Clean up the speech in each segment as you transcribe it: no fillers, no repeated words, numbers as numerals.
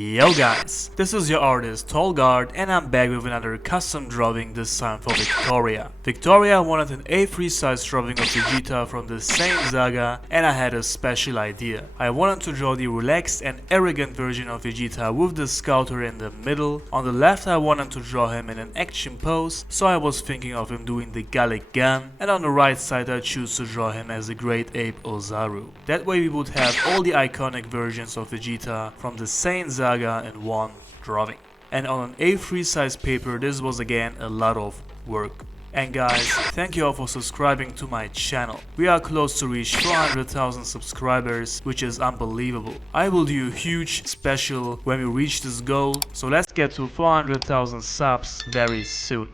Yo guys, this is your artist Tolg and I'm back with another custom drawing, this time for Victoria. Victoria wanted an A3 size drawing of Vegeta from the Saiyan Saga and I had a special idea. I wanted to draw the relaxed and arrogant version of Vegeta with the scouter in the middle. On the left I wanted to draw him in an action pose, so I was thinking of him doing the Gallic Gun, and on the right side I choose to draw him as the Great Ape Ozaru. That way we would have all the iconic versions of Vegeta from the Saiyan Saga in one drawing. And on an A3 size paper this was again a lot of work. And guys, thank you all for subscribing to my channel. We are close to reach 400,000 subscribers, which is unbelievable. I will do a huge special when we reach this goal, so let's get to 400,000 subs very soon.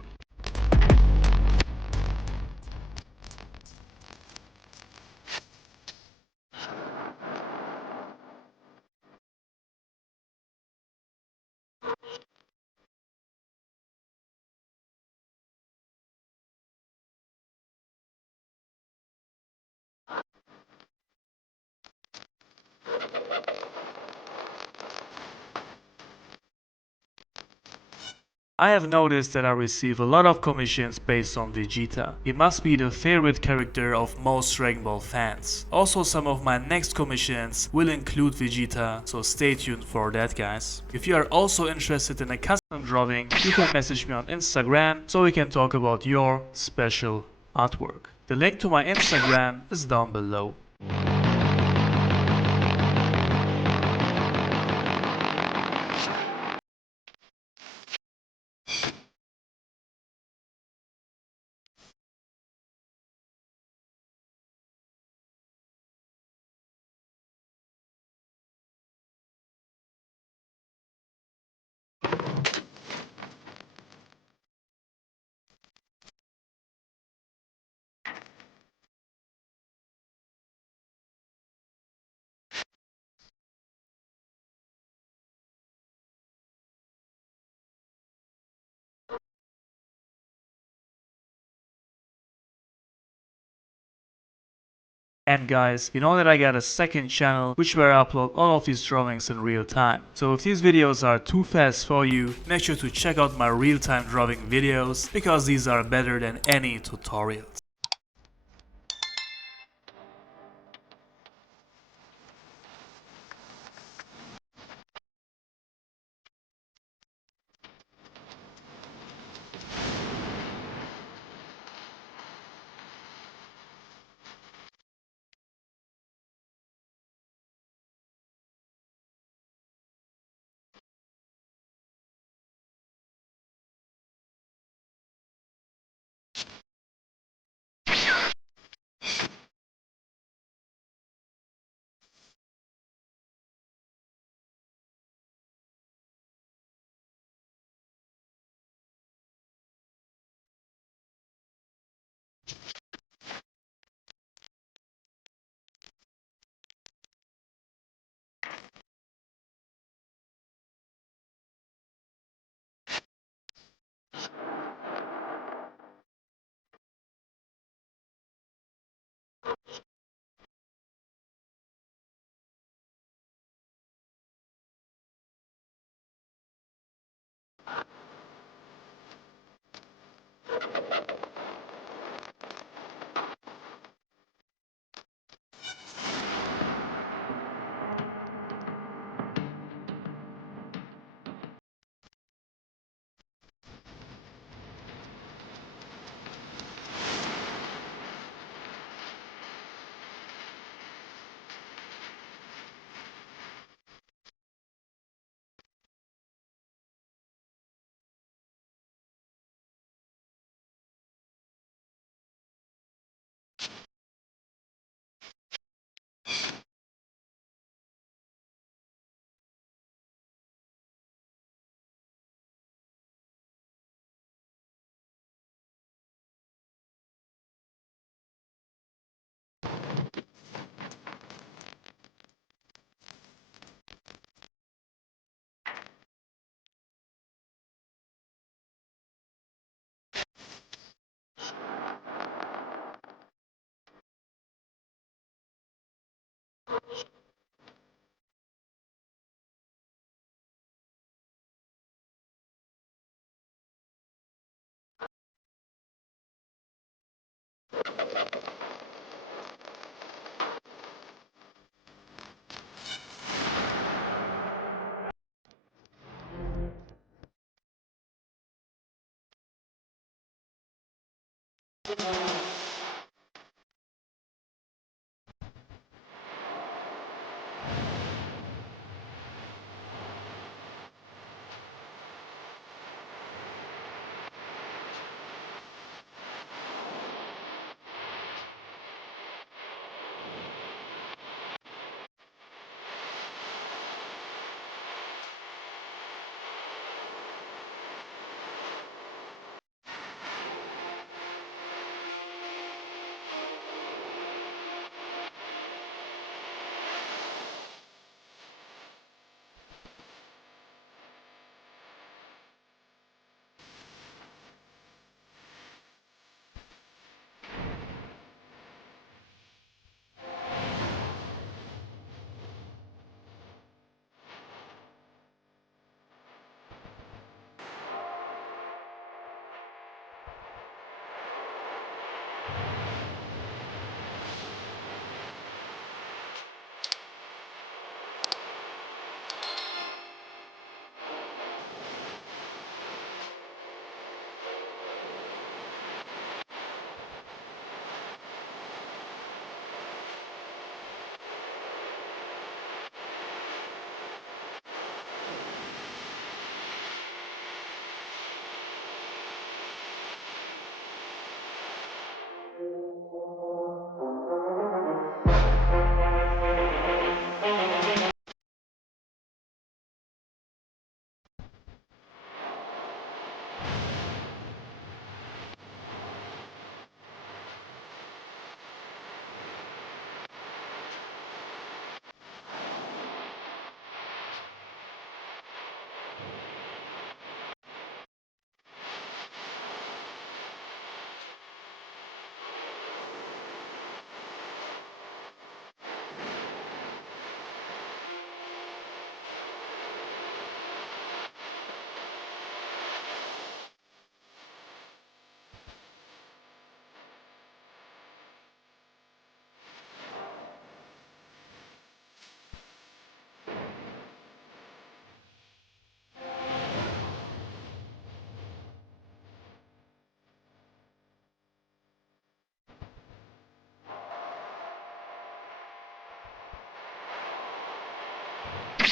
I have noticed that I receive a lot of commissions based on Vegeta. He must be the favorite character of most Dragon Ball fans. Also, some of my next commissions will include Vegeta, so stay tuned for that guys. If you are also interested in a custom drawing, you can message me on Instagram so we can talk about your special artwork. The link to my Instagram is down below. And guys, you know that I got a second channel which where I upload all of these drawings in real time. So if these videos are too fast for you, make sure to check out my real time drawing videos because these are better than any tutorials.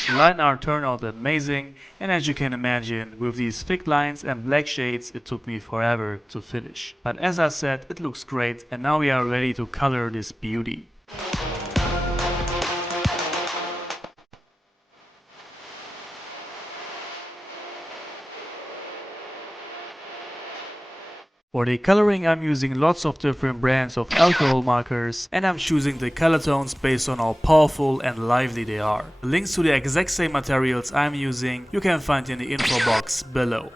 The line art turned out amazing, and as you can imagine, with these thick lines and black shades, it took me forever to finish. But as I said, it looks great, and now we are ready to color this beauty. For the coloring, I'm using lots of different brands of alcohol markers, and I'm choosing the color tones based on how powerful and lively they are. The links to the exact same materials I'm using you can find in the info box below.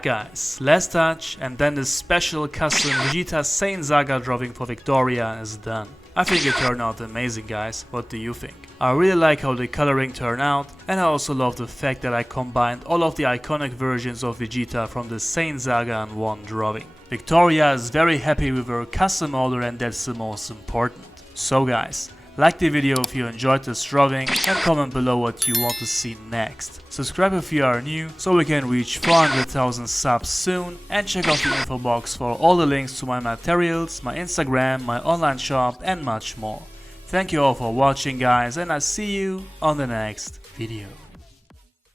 Guys, last touch and then the special custom Vegeta Saiyan Saga drawing for Victoria is done. I think it turned out amazing, guys. What do you think? I really like how the coloring turned out, and I also love the fact that I combined all of the iconic versions of Vegeta from the Saiyan Saga in one drawing. Victoria is very happy with her custom order, and that's the most important. So guys, like the video if you enjoyed this drawing and comment below what you want to see next. Subscribe if you are new so we can reach 400,000 subs soon, and check out the info box for all the links to my materials, my Instagram, my online shop and much more. Thank you all for watching guys, and I see you on the next video.